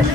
Hi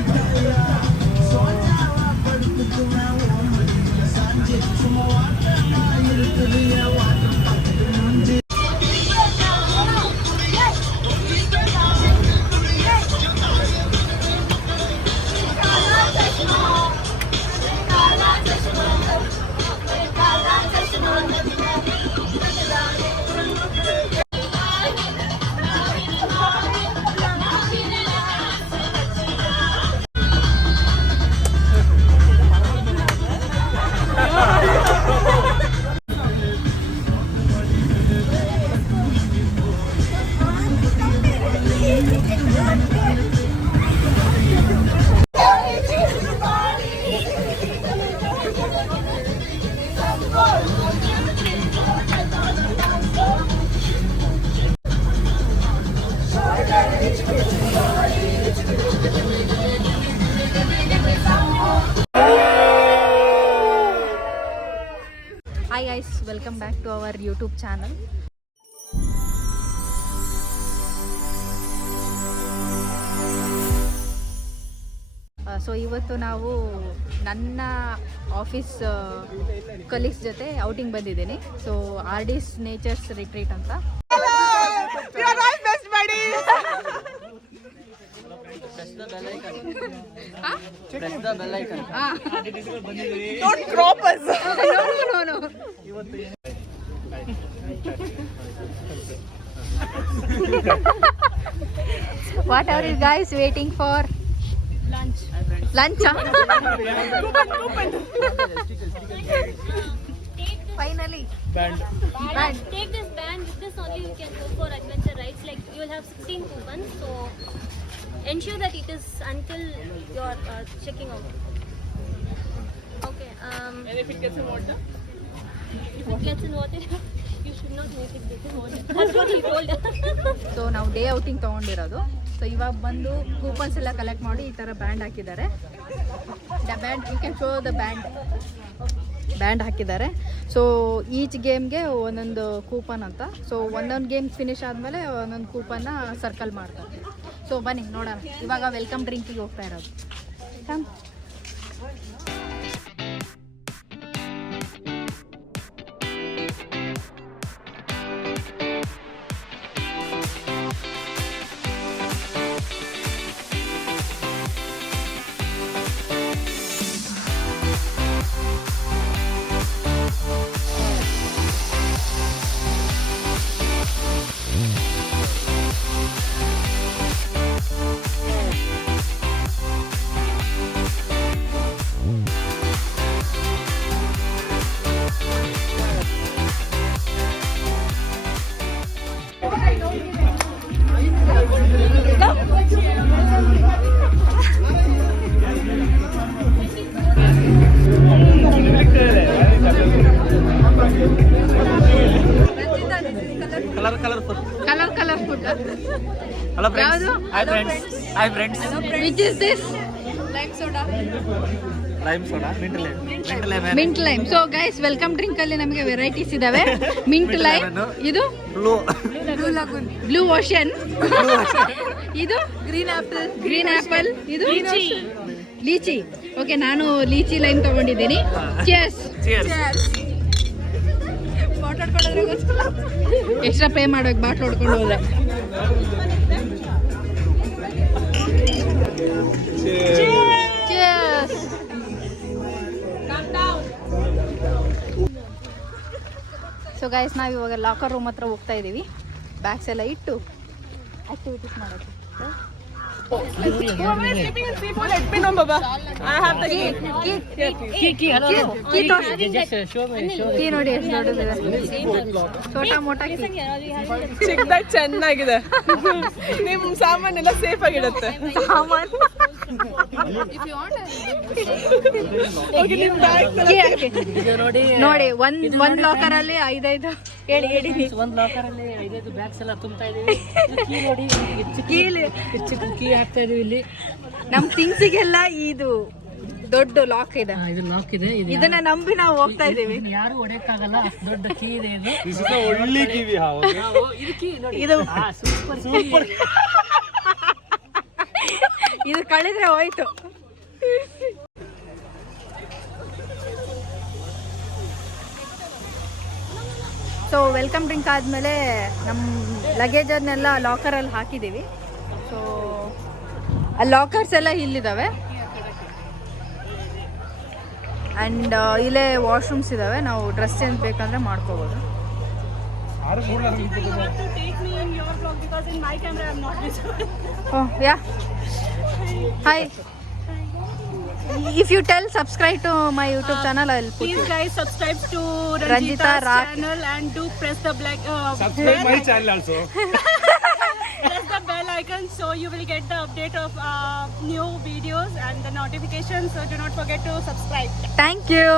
guys, welcome back to our YouTube channel. So ಇವತ್ತು ನಾವು ನನ್ನ ಆಫೀಸ್ ಕಲೀಗ್ಸ್ ಜೊತೆ ಔಟಿಂಗ್ ಬಂದಿದ್ದೀನಿ. ಸೊ ಆರ್ಡಿಸ್ ನೇಚರ್ಸ್ ರಿಟ್ರೀಟ್ ಅಂತ. Press the bell icon. Press the bell icon. Don't crop us. No. What are you guys waiting for? Lunch. Coupon. Finally. Band. Take this band. With this only you can go for adventure rides. Like you will have 16 coupons. So ensure that it is until you are checking out. Okay. And if it gets in water? If it gets in water, you should not make it get in water. That's what he told. So ನಾವು day outing ತೊಗೊಂಡಿರೋದು. So ಇವಾಗ ಬಂದು coupons ಎಲ್ಲ collect ಮಾಡಿ ಈ ಥರ band ಹಾಕಿದ್ದಾರೆ. Band you can show the band ಹಾಕಿದ್ದಾರೆ. So each ಗೇಮ್ಗೆ ಒಂದೊಂದು ಕೂಪನ್ ಅಂತ. ಸೊ ಒಂದೊಂದು ಗೇಮ್ ಫಿನಿಶ್ ಆದಮೇಲೆ ಒಂದೊಂದು ಕೂಪನ್ನ ಸರ್ಕಲ್ ಮಾಡ್ತಾರೆ. ಸೊ ಬನ್ನಿ ನೋಡೋಣ. ಇವಾಗ ವೆಲ್ಕಮ್ ಡ್ರಿಂಕಿಗೆ ಹೋಗ್ತಾ ಇರೋದು. Come. Color food. Hello friends. Hi friends. Which is this? Lime soda. Mint lime. So guys, welcome drink ಅಲ್ಲಿ ನಮಗೆ ವೆರೈಟೀಸ್ ಇದಾವೆ. ಮಿಂಟ್ ಲೈಮ್, ಇದು ಬ್ಲೂ ಓಷನ್, ಇದು ಗ್ರೀನ್ ಆಪಲ್, ಇದು ಲೀಚಿ. ಓಕೆ, ನಾನು ಲೀಚಿ ಲೈಮ್ ತಗೊಂಡಿದ್ದೀನಿ. ಚಿಯರ್ಸ್. ಎಕ್ಸ್ಟ್ರಾ ಪೇ ಮಾಡೋಕೆ bottle ಹೊಡ್ಕೊಂಡು ಹೋದ್ರೆ. ಸೊ ಗೈಸ್, ನಾವು ಇವಾಗ ಲಾಕರ್ ರೂಮ್ ಹತ್ರ ಹೋಗ್ತಾ ಇದ್ದೀವಿ. ಬ್ಯಾಗ್ಸ್ ಎಲ್ಲ ಇಟ್ಟು ಆಕ್ಟಿವಿಟೀಸ್ ಮಾಡೋಕ್ಕೆ. ಕೀ ನೋಡಿ ಎಷ್ಟು ದೊಡ್ಡದಿದೆ. ಚೋಟಾ ಮೋಟಾ ಚಿಕ್ಕದಾಗಿ ಚೆನ್ನಾಗಿದೆ. ನಿಮ್ ಸಾಮಾನೆಲ್ಲ ಸೇಫ್ ಆಗಿಡುತ್ತೆ. ನೋಡಿ, ಒಂದ್ ಲಾಕರ್ ಅಲ್ಲಿ 5 ಹೇಳಿ ಒಂದ್ ಲಾಕರ್ ಅಲ್ಲಿ 5 ಬ್ಯಾಗ್ಸ್ ಎಲ್ಲ ತುಂಬ್ತಾ ಇದೀವಿ. ಕೀ ಹಾಕ್ತಾ ಇದೀವಿ ಇಲ್ಲಿ. ನಮ್ ಥಿಂಗ್ಸಿಗೆಲ್ಲ ಇದು ದೊಡ್ಡ ಲಾಕ್ ಇದೆ. ಇದು ಲಾಕ್ ಇದೆ. ಇದನ್ನ ನಂಬಿ ನಾವು ಹೋಗ್ತಾ ಇದೀವಿ. ಯಾರು ಹೊಡೆಯಕ್ಕಾಗಲ್ಲ, ಅಷ್ಟು ದೊಡ್ಡ ಕೀ ಇದೆ ಇದು. ಇದು ಇದು ಕಳೆದ್ರೆ ಹೋಯ್ತು. ಸೊ ವೆಲ್ಕಮ್ ಡ್ರಿಂಕ್ ಆದಮೇಲೆ ನಮ್ಮ ಲಗೇಜನ್ನೆಲ್ಲ ಲಾಕರಲ್ಲಿ ಹಾಕಿದ್ದೀವಿ. ಸೊ ಆ ಲಾಕರ್ಸ್ ಎಲ್ಲ ಇಲ್ಲಿದ್ದಾವೆ ಆ್ಯಂಡ್ ಇಲ್ಲೇ ವಾಶ್ರೂಮ್ಸ್ ಇದ್ದಾವೆ. ನಾವು ಡ್ರೆಸ್ ಚೇಂಜ್ ಬೇಕಂದರೆ ಮಾಡ್ಕೋಬೋದು. You have to take me in your vlog because in my camera I'm not visible. Oh, yeah. Hi. If you tell subscribe to my YouTube channel, I will put Please you. guys subscribe to Ranjita Ranjita's Rock. channel and do press the Subscribe my channel also. press the bell icon so you will get the update of new videos and the notifications. So do not forget to subscribe. Thank you.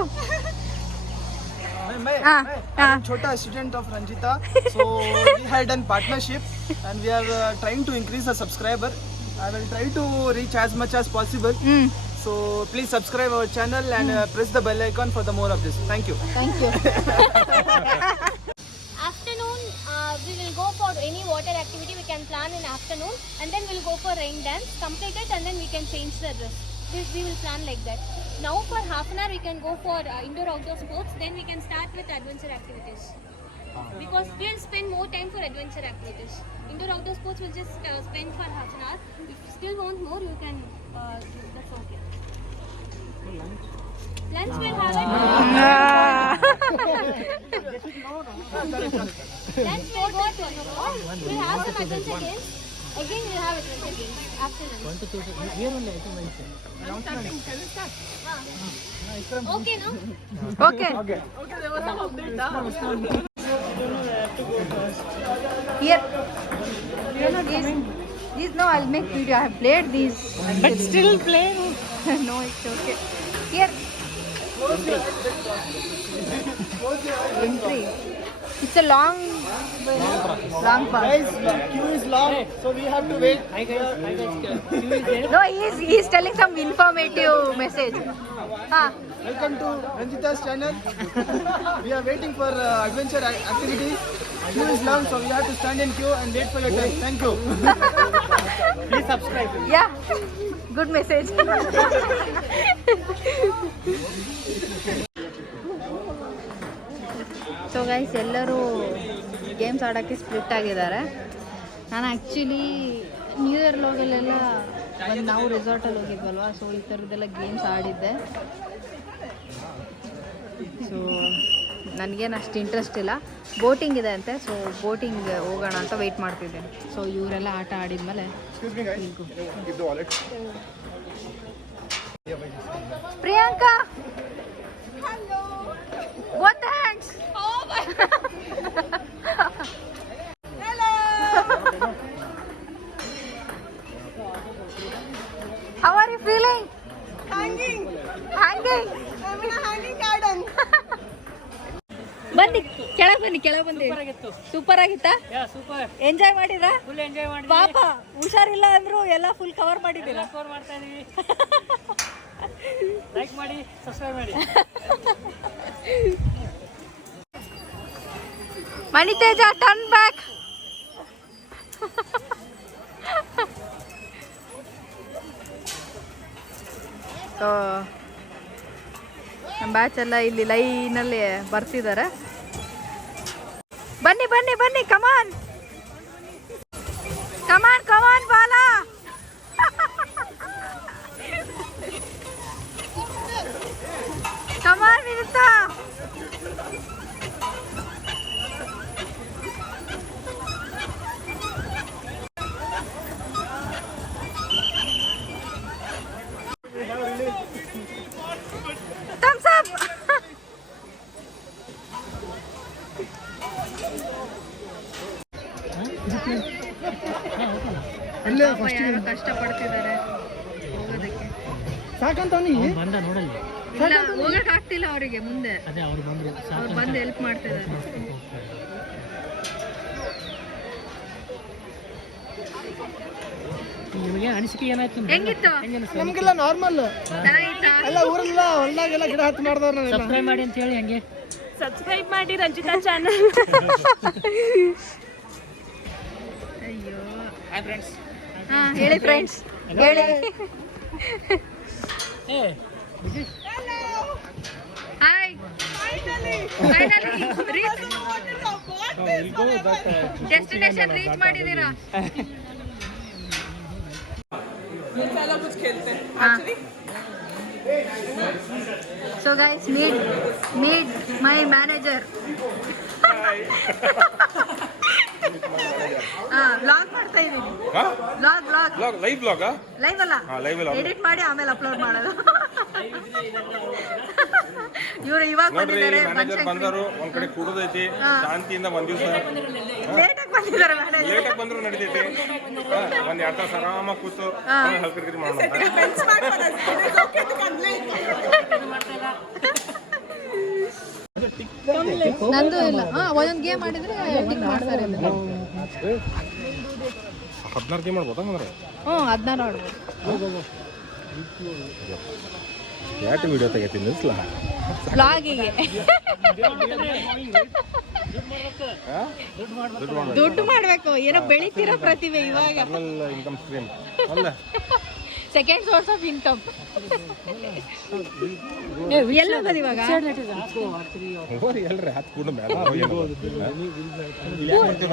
I'm Chota, student of Ranjita. So we had done partnership and we are trying to increase the subscriber. I will try to reach as much as possible. So please subscribe our channel and press the bell icon for the more of this. Thank you. Thank you. Afternoon, we will go for any water activity we can plan in afternoon, and then we'll go for rain dance, complete it, and then we can change the dress. We will plan like that. Now for half an hour we can go for indoor outdoor sports, then we can start with adventure activities. Because we'll spend more time for adventure activities. Indoor outdoor sports we'll just spend for half an hour. If you still want more, you can do. That's okay. Lunch we'll have it. Lunch we'll go to we'll have some adventure games. Again we'll have adventure games after lunch. Okay, no? Okay. Here. These no, I'll make video. I have played these. But still play. No, it's okay. Here. Entry. It's a long path. Guys, queue is long, so we have to wait. No, he's telling some informative message. Welcome to Ranjita's channel. We are waiting for adventure activities. Queue is long, so we have to stand in queue and wait for your time. Thank you. Please subscribe. Yeah, good message. So guys ಎಲ್ಲರೂ games ಆಡೋಕ್ಕೆ split ಆಗಿದ್ದಾರೆ. ನಾನು actually new year ಲೋಗಲ್ಲೆಲ್ಲ ಒಂದು ನಾವು ರೆಸಾರ್ಟಲ್ಲಿ ಹೋಗಿದ್ವಲ್ವ, so ಈ ಥರದ್ದೆಲ್ಲ games ಆಡಿದ್ದೆ. So ನನಗೇನು ಅಷ್ಟು ಇಂಟ್ರೆಸ್ಟ್ ಇಲ್ಲ. ಬೋಟಿಂಗ್ ಇದೆ ಅಂತೆ, ಸೊ ಬೋಟಿಂಗ್ ಹೋಗೋಣ ಅಂತ ವೆಯ್ಟ್ ಮಾಡ್ತಿದ್ದೇನೆ. ಸೊ ಇವರೆಲ್ಲ ಆಟ ಆಡಿದ್ಮೇಲೆ Priyanka what thanks oh my hello how are you feeling hanging I'm in a hanging garden ಬನ್ನಿ ಕೆಳಗೆ ಬಂದಿ. ಸೂಪರ್ ಆಗಿತ್ತಾ? ಎಂಜಾಯ್ ಮಾಡಿದ್ರಾ? ಫುಲ್ ಎಂಜಾಯ್ ಮಾಡಿ ಪಾಪ ಹುಷಾರಿಲ್ಲ ಅಂದ್ರು ಎಲ್ಲ ಫುಲ್ ಕವರ್ ಮಾಡಿದ್ದೀರಾ? ಕವರ್ ಮಾಡ್ತಾ ಇದೀವಿ. ಲೈಕ್ ಮಾಡಿ, ಸಬ್ಸ್ಕ್ರೈಬ್ ಮಾಡಿ. ಮಣಿತೇಜ ಟರ್ನ್ ಬ್ಯಾಕ್. ಸೊ ನಮ್ಮ ಬ್ಯಾಚ್ ಎಲ್ಲ ಇಲ್ಲಿ ಲೈನಲ್ಲಿ ಬರ್ತಿದ್ದಾರೆ. ಬನ್ನಿ ಬನ್ನಿ ಬನ್ನಿ, ಕಮಾನ್ ಕಮಾನ್ ಕಮಾನ್ ಬಾಲಾ. ಕಮಾನ್ ವಿನಿತಾ. Thumbs up. ಯಾರೋ ಕಷ್ಟಪಡ್ತಿದ್ದಾರೆ ಹೋಗೋದಕ್ಕೆ. ಸಾಕಂತ ಬಂದ ನೋಡಲ್ಲ. ಇಲ್ಲ, ಹೋಗಕ್ ಆಗ್ತಿಲ್ಲ ಅವರಿಗೆ ಮುಂದೆ. ಅದೇ ಅವ್ರು ಬಂದ್ರು. ಅವ್ರು ಬಂದು ಹೆಲ್ಪ್ ಮಾಡ್ತಿದ್ದಾರೆ. ನಿಮಗೆ ಅನಿಸಿಕೆ ಏನಾಯ್ತು? ಹೆಂಗಿತ್ತು? ನಮ್ಗೆಲ್ಲ ನಾರ್ಮಲ್. ಚೆನ್ನಾಗಿತ್ತಾ? ಎಲ್ಲ ಊರೆಲ್ಲ ಹೊಲ್ದಾಗೆಲ್ಲ ಗಿಡ ಹತ್ತು ಮಾಡಿದವ್ರು ನಾವೆಲ್ಲ. ಸಬ್ಸ್ಕ್ರೈಬ್ ಮಾಡಿ ಅಂತ ಹೇಳಿ ಹಂಗೆ Subscribe ಮಾಡಿ ರಂಜಿತಾ ಚಾನಲ್. ಅಯ್ಯೋ. ಹಾ ಹೇಳಿ ಫ್ರೆಂಡ್ಸ್. ಹೇಳಿ. ಹಾಯ್ ಡೆಸ್ಟಿನೇಷನ್ ರೀಚ್ ಮಾಡಿದ್ದೀರಾ? So guys, meet my manager. Vlog ಮಾಡ್ತಾ ಇದ್ದೀನಿ. ವ್ಲಾಗ್ ಲೈವ್ ಅಲ್ಲ, ಎಡಿಟ್ ಮಾಡಿ ಆಮೇಲೆ ಅಪ್ಲೋಡ್ ಮಾಡೋದು. ಇವರು ಇವಾಗ ಬಂದಿದ್ದಾರೆ. ಮ್ಯಾನೇಜರ್ ಬಂದರು, ಒಂದ್ ಕಡೆ ಕುಡಿದೈತಿ, ಶಾಂತಿಯಿಂದ ಒಂದ್ ದಿವಸ ಲೇಟಾಗಿ ಬಂದಿದ್ದಾರೆ ಮ್ಯಾನೇಜರ್. ಲೇಟಾಗಿ ಬಂದ್ರು ನಡೀತೈತಿ. ಒಂದ್ 2 ತಾಸು ಆರಾಮಾಗಿ ಕೂತು ಹಲ್ಕರ್ಗಿರಿ ಮಾಡೋಣ. ನಂದು ಇಲ್ಲ. ಒಂದೊಂದು ಗೇಮ್ ಮಾಡಿದ್ರೆ ಟಿಕ್ ಮಾಡ್ತಾರೆ. 16 ಗೇಮ್ ಮಾಡ್ಬೋದಾ? 16 ಆಡ್ಬೋದು. ಯಾಕೆ ವಿಡಿಯೋ ತೆಗಿತೀನಿ ನಿಲ್ಸ್ಲಾ? ವ್ಲಾಗಿಗೆ ದುಡ್ಡು ಮಾಡ್ಬೇಕು. ಏನೋ ಬೆಳಿತಿರೋ ಪ್ರತಿಭೆ ಇವಾಗ. ಇನ್ಕಮ್ ಸ್ಟ್ರೀಮ್ ಅಲ್ಲ, ಸೆಕೆಂಡ್ ಸೋರ್ಸ್ ಆಫ್ ಇನ್ಕಮ್. ಎಲ್ಲ ಹೋಗೋದು ಇವಾಗ. ಎಲ್ರಿ ಹತ್ತು ಕೂಡ ಮೇಲೆ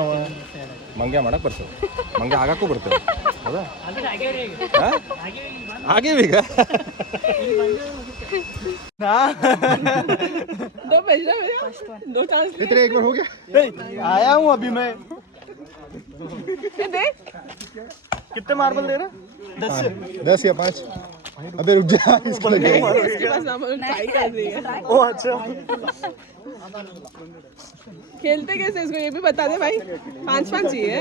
ನಾವು ಮಂಗ್ಯ ಮಾಡಕ್ ಬರ್ತೇವೆ, ಮಂಗ್ಯ ಆಗಕ್ಕೂ ಬರ್ತೇವೆ. ಹೌದಾ? ಆಗೇವೀಗ. आया हूँ अभी मैं. कितने मार्बल दे रहे? 10 या 5. अबे रुक जा, इसको लगेगा. ओ अच्छा. खेलते कैसे इसको ये भी बता दे भाई. 5 चाहिए.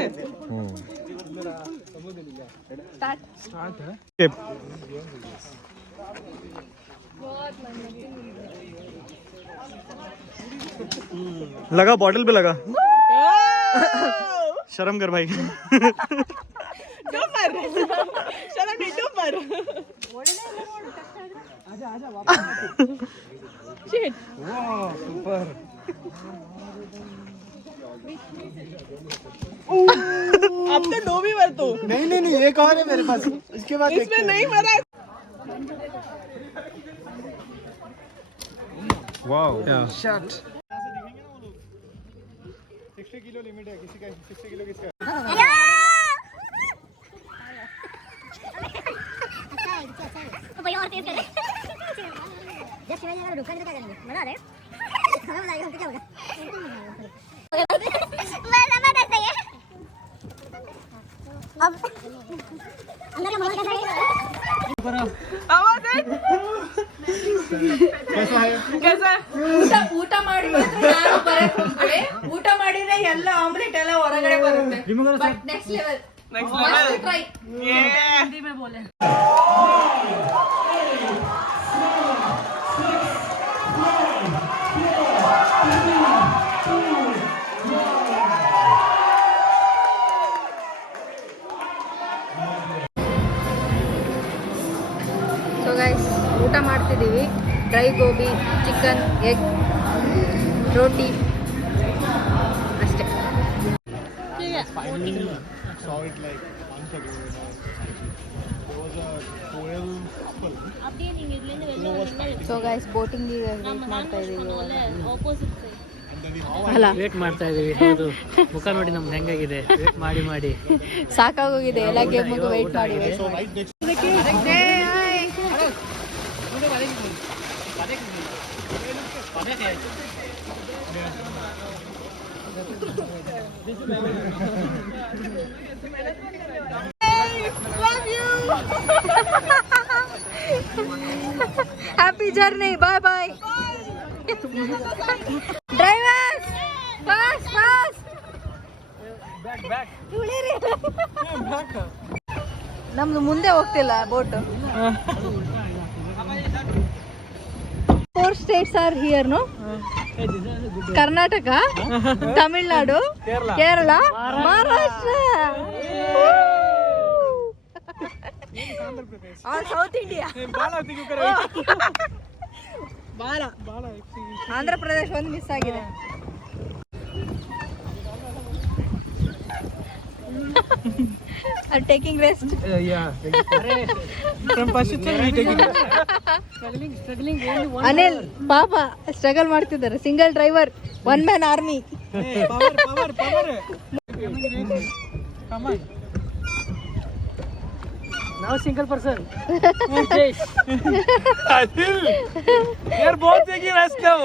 लगा बॉटल पे लगा. शर्म कर भाई. शर्म नहीं डूबर. शिट. वाह सुपर. अब तो डो भी मर तू. नहीं एक और है मेरे पास. इसके बाद इसमें नहीं मरा. वाओ. शॉट. 60 किलो लिमिट है, किसी का 60 किलो किसका? भाई और तेज कर दे. जस्ट मैं जरा रुका नहीं तो क्या करेंगे? मजा आ रहा है? हमें लगा हमको क्या होगा? मैं जबरदस्त है. अब अंदर का माहौल कैसा है? आवाज है. कैसा है? ಊಟ ಮಾಡಿ ನಾನು ಬರಕ್ಕೆ ಹೋಗ್ತಾರೆ. ಊಟ ಮಾಡಿದ್ರೆ ಎಲ್ಲ ಆಮ್ಲೆಟ್ ಎಲ್ಲ ಹೊರಗಡೆ ಬರುತ್ತೆ. But next level. Try. Hindi में बोले. ಸೊ ಗೈಸ್, ಊಟ ಮಾಡ್ತಿದ್ದೀವಿ. ಡ್ರೈ ಗೋಬಿ, ಚಿಕನ್, ಎಗ್, ರೋಟಿ ಅಷ್ಟೇ. ಸೊ ಗೈಸ್, ಬೋಟಿಂಗ್ ವೇಟ್ ಮಾಡ್ತಾ ಇದ್ದೀವಿ. ಅಲ್ಲ, ವೇಟ್ ಮಾಡ್ತಾ ಇದೀವಿ. ಹೌದು, ಮುಖ ನೋಡಿ ನಮ್ದು ಹೆಂಗಾಗಿದೆ. ವೇಟ್ ಮಾಡಿ ಸಾಕಾಗೋಗಿದೆ ಎಲ್ಲ ಗೇಮ್ಗೂ ವೇಟ್ ಮಾಡಿ. Happy journey. Bye bye drivers. Fast fast. ನಮ್ದು ಮುಂದೆ ಹೋಗ್ತಿಲ್ಲ boat. 4 states are here, no? Karnataka, Tamil Nadu, Kerala, Maharashtra. Or South India. Andhra Pradesh ಒಂದು ಮಿಸ್ ಆಗಿದೆ. Are taking rest? Yeah. From first itself we taking. Anil ಪಾಪ struggle ಮಾಡ್ತಿದ್ದಾರೆ. Single driver, one man army. Power. Come on. ನಾವು single person. Adil, we are both taking rest now.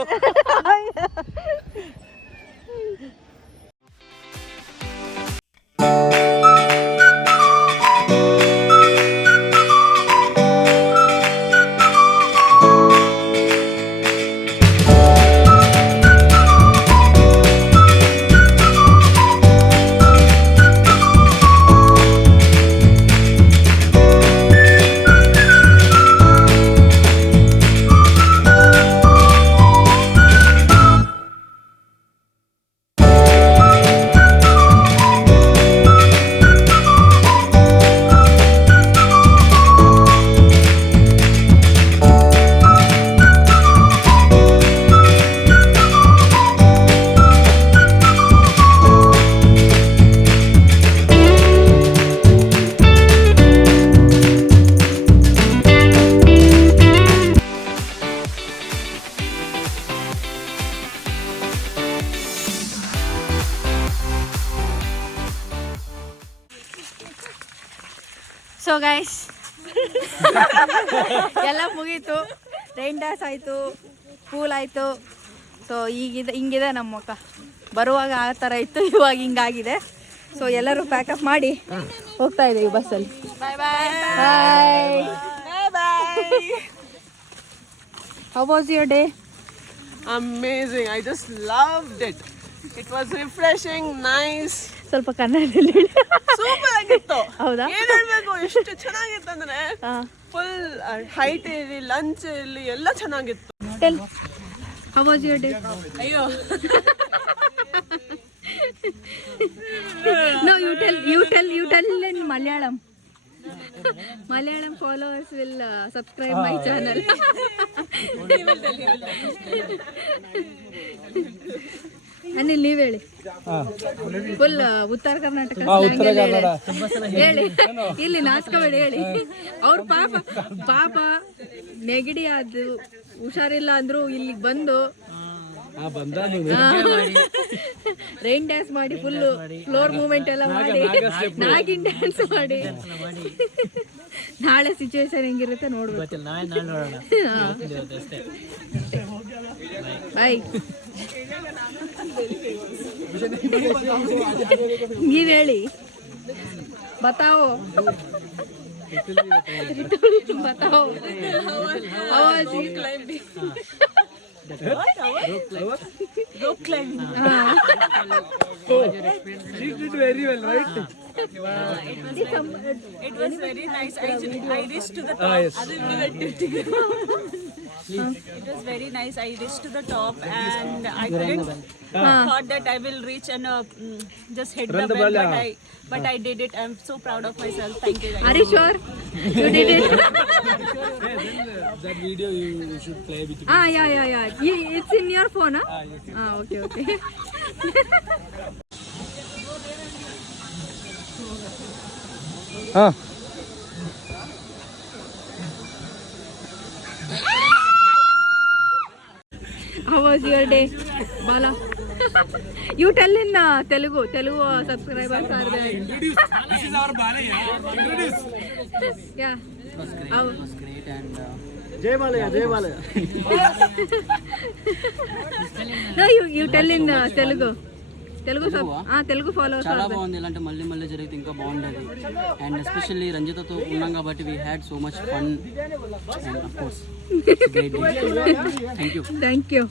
So guys ಎಲ್ಲ ಮುಗೀತು. Rain dance ಆಯಿತು, pool ಆಯಿತು. So ಹಿಂಗಿದೆ ನಮ್ಮ ಮುಖ. ಬರುವಾಗ ಆ ಥರ ಇತ್ತು, ಇವಾಗ ಹಿಂಗಾಗಿದೆ. ಸೊ ಎಲ್ಲರೂ ಪ್ಯಾಕಪ್ ಮಾಡಿ ಹೋಗ್ತಾ ಇದ್ದೀವಿ ಬಸ್ಸಲ್ಲಿ. ಬಾಯ್. How was your day? Amazing. I just loved it. It was refreshing, nice. ಸ್ವಲ್ಪ ಕನ್ನಡದಲ್ಲಿ ಹೇಳಿ. ಸೂಪರ್ ಆಗಿತ್ತು. ಹೌದಾ? ಏನ್ ಹೇಳ್ಬೇಕು, ಎಷ್ಟು ಚೆನ್ನಾಗಿತ್ತು ಅಂದ್ರೆ ಹಾಂ. ಫುಲ್ ಹೈಟ್ ಇರಲಿ, ಲಂಚ್ ಇರಲಿ, ಎಲ್ಲ ಚೆನ್ನಾಗಿತ್ತು. Tell. How was your day? ಅಯ್ಯೋ No, you tell in Malayalam. Malayalam followers will subscribe my channel. Anil ನೀವ್ ಹೇಳಿ. ಫುಲ್ ಉತ್ತರ ಕರ್ನಾಟಕ ಹೇಳಿ. ಇಲ್ಲಿ ನಾಚ್ಕೋಬೇಡಿ, ಹೇಳಿ. ಅವ್ರ ಪಾಪ ನೆಗಡಿ ಅದು ಹುಷಾರಿಲ್ಲ ಅಂದ್ರು ಇಲ್ಲಿಗೆ ಬಂದು ರೈನ್ ಡ್ಯಾನ್ಸ್ ಮಾಡಿ, ಫುಲ್ ಫ್ಲೋರ್ ಮೂವ್ಮೆಂಟ್ ಎಲ್ಲ ಮಾಡಿ, ನಾಗಿನ್ ಡ್ಯಾನ್ಸ್ ಮಾಡಿ. ನಾಳೆ ಸಿಚುವೇಶನ್ ಹೆಂಗಿರುತ್ತೆ ನೋಡ್ಬೇಕು. ಬಾಯ್. ನೀವ್ ಹೇಳಿ. ಬತಾವೋ ಬತಾವೋ. rope climbing. She did very well, right? It was very nice. I reached to the top. Yes. It was very nice. I reached to the top and I couldn't thought that I will reach and just hit the bell, but I did it. I'm so proud of myself. Thank you guys. Are you sure you did it? That video you should play with. Yeah. It's in your phone, huh? Okay. How was your day, Bala? You tell in Telugu subscribers are there. This is our Bala, yeah. Introduce. Yeah. It was great and Jai Balaya. No, you tell in Telugu. Telugu followers చాలా బాగుంది. ఇలాంటి మళ్ళీ జరిగితే ఇంకా బాగుండేది. And especially రంజితతో ఉన్నాం కాబట్టి we had so much fun and of course great day. Thank you.